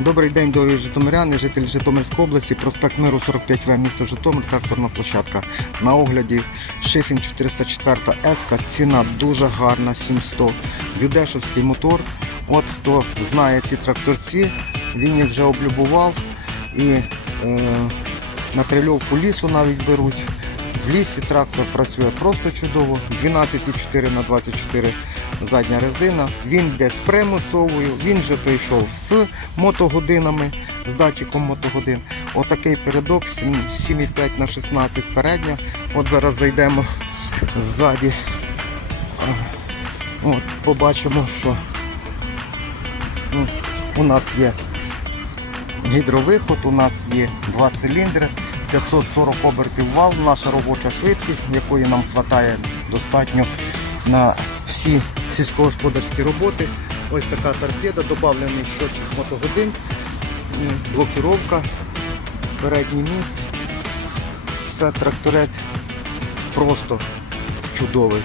Добрий день, дорогі житомиряни, жителі Житомирської області, проспект Миру 45В, місто Житомир, тракторна площадка. На огляді Шифін 404 С, ціна дуже гарна, 700. Юдешовський мотор. От хто знає ці тракторці, він їх вже облюбував і е, на трильовку лісу навіть беруть. В лісі трактор працює просто чудово. 12,4 на 24 задня резина. Він йде з примусовою, він вже прийшов з мотогодинами, з датчиком мотогодин. Отакий передок 7,5 на 16 передня. От зараз зайдемо ззаді. От, побачимо, що ну, у нас є гідровиход, у нас є два циліндри, 540 обертів вал, наша робоча швидкість, якої нам вистачає достатньо на всі сільськогосподарські роботи. Ось така торпеда, додавлений щотчик мотогодин, блокіровка, передній міст. Все, тракторець просто чудовий.